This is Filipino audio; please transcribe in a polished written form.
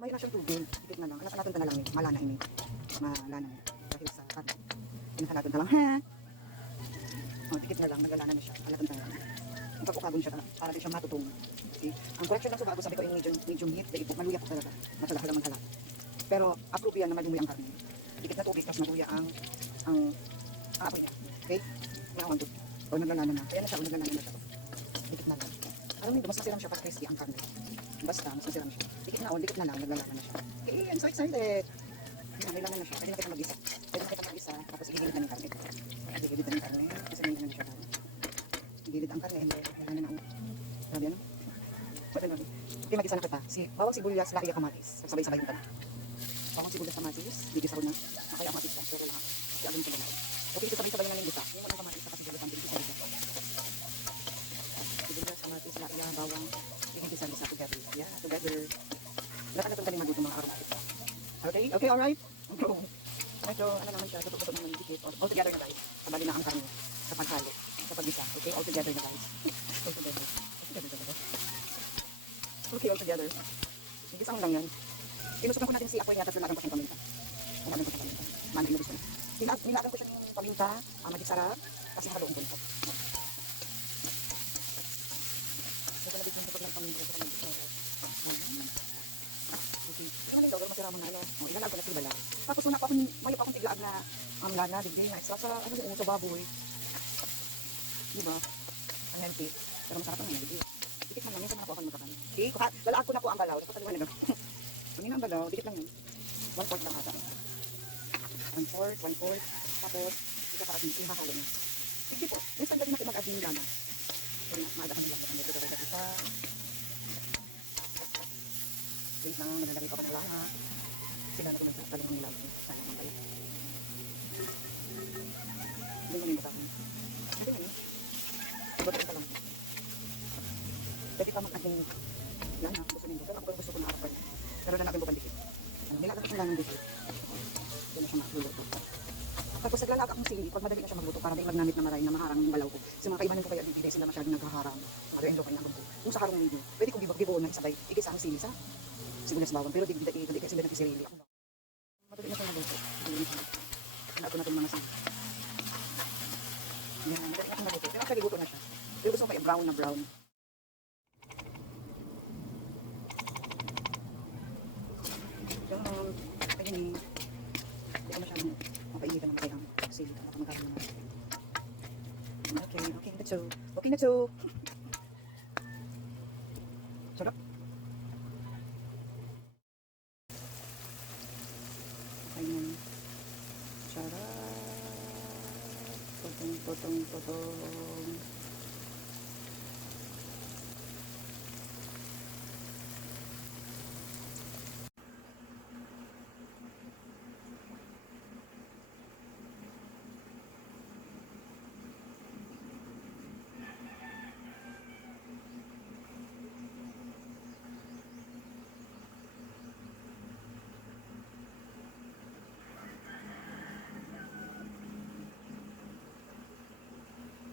may na siyang tubig. Dikit na lang. Anak natin na lang yun. Malana ini. Malana yun. Dahil sa kami. Pinakalaton na lang. Ha? O, dikit na lang. Nagalana na siya. Alatan na lang. Ang pagkukabon siya para di siya matutong. Okay? Ang correction lang sa bago, sabi ko yung medium heat. Dahil po, maluya po talaga. Masalahalang man halak. Pero, approve yan na madumi ang karne. Dikit na tubig, tapos maluya ang apoy niya. Okay? Ngayon, o naglalana na. Kaya na siya, o naglalana na siya. Dikit na lang. Alam mo, mas masiram siya pag crispy ang karne. Basta, mas masiram siya. Dikit na, o dikit na lang, naglalana na siya. Okay, I'm so excited. Naglalana na siya. Pwede na kita mag-isa. Pwede na kita mag-isa, tapos igigilid na ng karne. Igigilid na ng karne. Kasi ganyan na siya. Igigilid ang karne. Naglalana na. Grabe ano? Pwede na. Okay, mag-isa na kita. Bawang sibuyas, laki kamatis. Sabay-sabay yung tanong. Bawang sibuyas, kamatis. Gigisa ko na. Kaya kamatis ka. Pero lang. Kaya agad ko na. Okay, ito sabay-sabay na ng gisa. Yung mga kamatis, saka sibuyas, ang gigisa nito. Sibuyas, kamatis, laki, bawang. Igigisa-gisa together. Yeah, together. Lahat na itong galing maguto mga aromatic. Okay? Okay, alright? Medyo, ano naman siya, tutok-tutok naman dikit. All together na guys. Sabali na ang karne sa paghalo, sa paggisa. Okay? All together na guys. All together. Okay, all together. Igisa lang yan. Inusukan ko natin si apoy niya, tapos nilagyan ko siyang paminta. Nilagyan ko siyang paminta. Mana inubos ko na. Nilagyan ko siya ng paminta, maging sarap, kasi haloong buntot. Naglalagay ko ng paminta sa paminta. Okay. Ito naman yung masira mo na ano. Ilalag ko na sila lang. Tapos una pa akong, may pa akong tiglaag na lana, digay na extra sa, ano yung sa baboy. Diba? Ang healthy. Pero masarap naman yung digay. Dikit lang lang, minsan ako magkakan. Okay, lalaag ko na po ang balaw. Napataliwan na gano'n. Kanina ang balaw, dikit lang yun. 1/4 lang ata. 1/4. Tapos, ihahalo niya. Hindi po, minsan galing natin mag-add yung lana. Kaya maagahan nila. Ito gawin natin isa. Wait lang, naglalagay pa ako ng lana. Sila na ko lang sa talong nila. Sayang ang balik. Hindi mo yung batang. Hindi mo yun. Ibatiin ka lang. Pwede ka mag-add yung lana. Gusto nyo. Pero ako gusto ko na akapal. Pero na natin bukal dikit. Nilagay ko siyang lana dikit. Ito na siya magluluto. Tapos naglalagay akong sili. Pag madali na siya magluto, parang may magnamit na maray na maharang yung balaw ko. Kasi mga kaibanan ko kaya dito sila masyadong naghaharang. Mga rin lokal na agad ko. Kung sa harong ng video, pwede kong bibuon na isabay. Igisa ang sili sa sibuyas bawang. Pero di kasi sila nagsisirili. Madali na siya magluto. Hindi ko na itong mga sili. Yan, madali na siya magluto. Pero actually luto na siya. Pero gusto ko kaya brown na brown. Yung ayun eh. Hindi ko masyadong mapainitan naman kaya ang sili. Baka magkakaroon naman. Okay na to. Okay na to. Sarap. Ayan. Sarap. Potong.